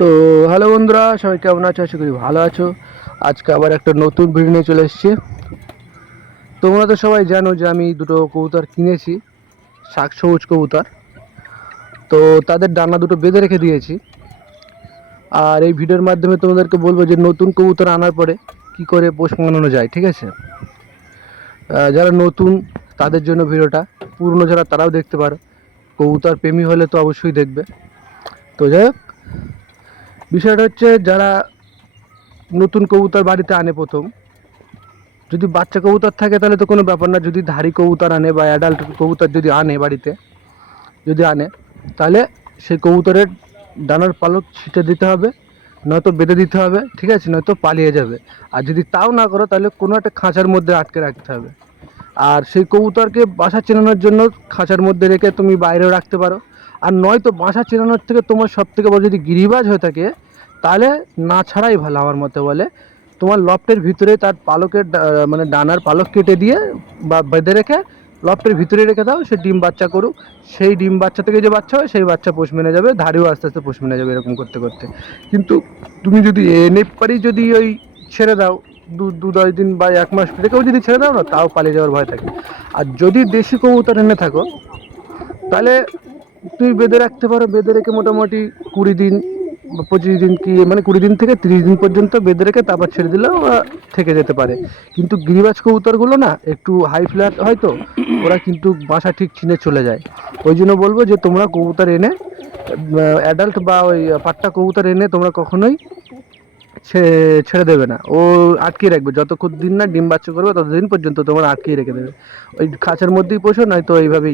তো হ্যালো বন্ধুরা, সবাই কেমন আছো? আশা করি ভালো আছো। আজকে আবার একটা নতুন ভিডিও নিয়ে চলে এসেছি। তোমরা তো সবাই জানো যে আমি দুটো কবুতর কিনেছি, শাক সবুজ কবুতর। তো তাদের ডানা দুটো বেঁধে রেখে দিয়েছি। আর এই ভিডিওর মাধ্যমে তোমাদেরকে বলবো যে নতুন কবুতর আনার পরে কি করে পোষ মানানো যায়, ঠিক আছে? যারা নতুন তাদের জন্য ভিডিওটা, পুরনো যারা তারাও দেখতে পারো। কবুতর প্রেমী হলে তো অবশ্যই দেখবে। তো যাই হোক, বিষয়টা হচ্ছে যারা নতুন কবুতর বাড়িতে আনে প্রথম, যদি বাচ্চা কবুতর থাকে তাহলে তো কোনো ব্যাপার না। যদি ধাড়ি কবুতর আনে বা অ্যাডাল্ট কবুতর যদি আনে বাড়িতে, যদি আনে, তাহলে সেই কবুতরের ডানার পালক ছিটে দিতে হবে, নয়তো বেঁধে দিতে হবে, ঠিক আছে? নয়তো পালিয়ে যাবে। আর যদি তাও না করো তাহলে কোনো একটা খাঁচার মধ্যে আটকে রাখতে হবে। আর সেই কবুতরকে বাসা চেনানোর জন্য খাঁচার মধ্যে রেখে তুমি বাইরেও রাখতে পারো। আর নয়তো বাসা চেনানোর থেকে তোমার সব থেকে বড় যদি গিরিবাজ হয়ে থাকে, তাহলে না ছাড়াই ভালো আমার মতে বলে। তোমার লফটের ভিতরে তার পালকের মানে ডানার পালক কেটে দিয়ে বা বেঁধে রেখে লফটের ভিতরে রেখে দাও, সে ডিম বাচ্চা করুক। সেই ডিম বাচ্চা থেকে যে বাচ্চা হয় সেই বাচ্চা পোষ মেনে যাবে, ধাড়িও আস্তে আস্তে পোষ মেনে যাবে, এরকম করতে করতে। কিন্তু তুমি যদি এনে পারি যদি ওই ছেড়ে দাও, দু দু 10 দিন বা 1 মাস রেখেও যদি ছেড়ে দাও না, তাও পালিয়ে যাওয়ার ভয় থাকে। আর যদি দেশি কবুতর এনে থাকো, তাহলে তুমি বেঁধে রাখতে পারো। বেঁধে রেখে মোটামুটি 20 দিন বা 25 দিন, কি মানে 20 দিন থেকে 30 দিন পর্যন্ত বেঁধে রেখে তারপর ছেড়ে দিলেও ওরা থেকে যেতে পারে। কিন্তু গিরিবাজ কবুতরগুলো না একটু হাই ফ্ল্যাট হয়তো, ওরা কিন্তু বাসা ঠিক চিনে চলে যায়। ওই জন্য বলবো যে তোমরা কবুতর এনে, অ্যাডাল্ট বা ওই পাট্টা কবুতর এনে তোমরা কখনোই ছেড়ে দেবে না। ও আটকে রাখবে যতক্ষণ দিন না ডিম বাচ্চা করবে, ততদিন পর্যন্ত তোমরা আটকেই রেখে দেবে। ওই খাঁচার মধ্যেই পোষো, নয়তো এইভাবেই